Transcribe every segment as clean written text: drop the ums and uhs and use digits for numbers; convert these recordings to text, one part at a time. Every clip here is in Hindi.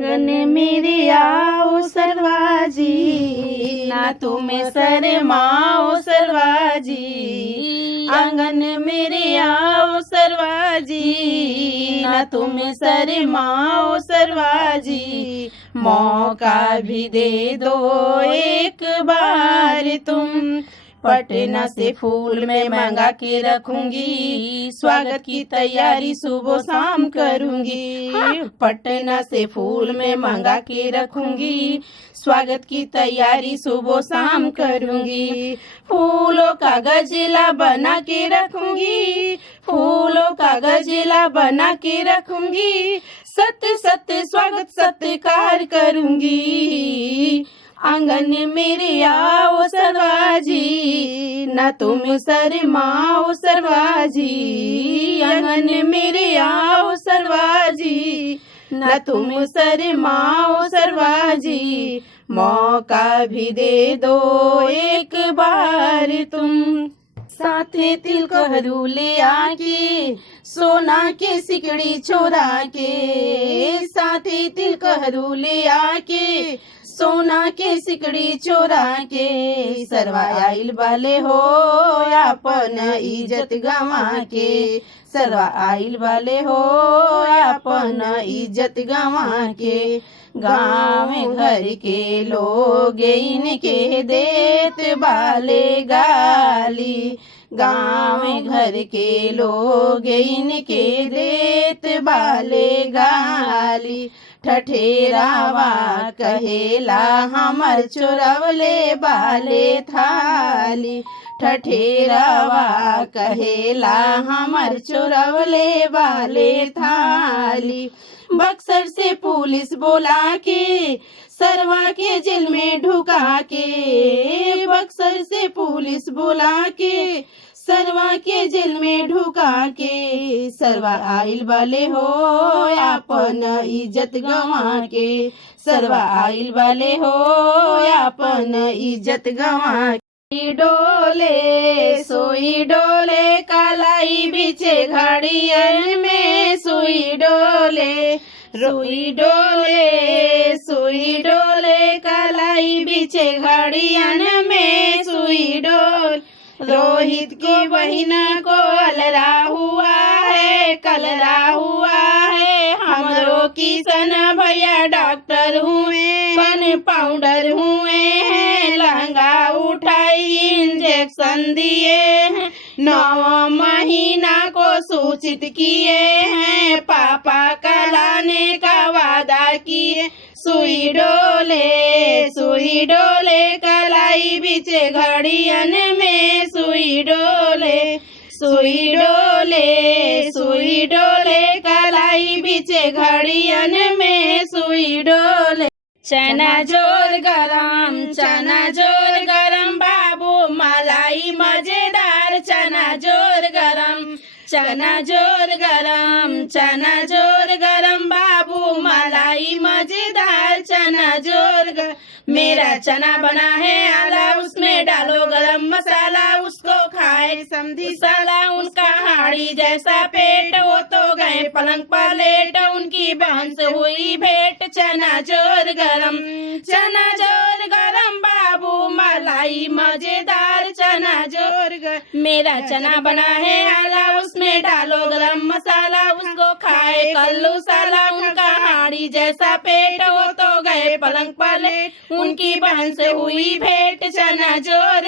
आंगन मेरे आओ सरवाजी, ना तुम्हें शर्माओ सरवाजी। आंगन मेरे आओ सरवाजी, ना तुम्हें शर्माओ सरवाजी। मौका भी दे दो एक बार तुम, पटना से फूल मैं मंगा के रखूंगी, स्वागत की तैयारी सुबह शाम करूंगी। पटना से फूल मैं मंगा के रखूंगी, स्वागत की तैयारी सुबह शाम करूंगी। फूलों का गजला बना के रखूंगी, फूलों का गजला बना के रखूंगी, सत्य सत्य स्वागत सत्कार करूंगी। आंगन मेरे आओ सरवाजी, ना तुम शर्माओ सरवाजी। आंगन मेरे आओ सरवाजी, ना तुम शर्माओ सरवाजी। मौका भी दे दो एक बार तुम, साथे तिल कहरू ले आके, सोना के सिकड़ी चोरा के। साथे तिल कहरू ले आके, सोना के सिकड़ी चोरा के। सरवा आइल वाले हो अपन इज्जत गंवा के, सरवा आइल वाले हो अपन इज्जत गंवा के। गाँव घर के लोग इनके देत बाले गाली, गाँव घर के लोग इनके देत बाले गाली। ठठेरावा कहेला हमर चोरवले बाले थाली, ठठेरावा कहेला हमर चोरवले बाले थाली। बक्सर से पुलिस बोला के, सरवा के जेल में ढुका के। बक्सर से पुलिस बोला के, सरवा के जेल में ढुका के। सरवा आइल वाले हो अपन इज्जत गंवा के, सरवा आइल वाले हो अपन इज्जत गंवा के। डोले सोई डोले कालाई बिचे घड़ियन में, सुई डोले रुई डोले सुई डोले कालाई बिचे घड़ियन में, सुई डोल। रोहित की बहिना को कलरा हुआ है, कलरा हुआ है। हमरो किशन भैया डॉक्टर हुए, बन पाउडर हुए हैं। लहंगा उठाई इंजेक्शन दिए हैं, 9 महीना को सूचित किए हैं। पापा का लाने का वादा किए, सुई डोले कलाई बिचे घड़ियन में, सुई डोले कलाई बिचे घड़ियन में, सुई डोले। चना जोर गरम बाबू मलाई मजेदार। चना जोर गरम बाबू मलाई मजेदार। चना जोर गरम। मेरा चना बना है आला, उसमें डालो गरम मसाला, उसको खाए समधी साला। उनका हाड़ी जैसा पेट, वो तो गए पलंग पलेट, उनकी बहन से हुई भेंट। चना जोर गरम बाबू मलाई मजेदार। चना जोर गरम। मेरा चना बना है आला, उसमें डालो गरम मसाला, उसको खाए कल्लू साला। उनका हाड़ी जैसा पेट, वो तो गए पलंग पलेट, उनकी बहन से हुई भेंट। चना जोर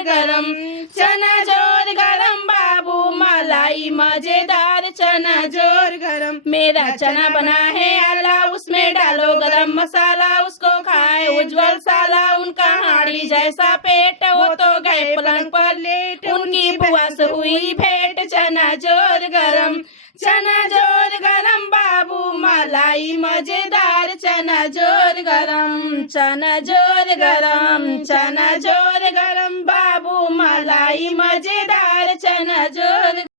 गरम बाबू मलाई मजेदार। चना जोर गरम। मेरा चना बना है आला, उसमें डालो गरम मसाला, उसको खाए उज्जवल साला। उनका हाड़ी जैसा पेट, वो तो गए पलंग पर लेट, उनकी बुआ से हुई भेंट। चना जोर गरम बाबू मलाई मजेदार। चना जोर गरम बाबू मलाई मजेदार। चना जोर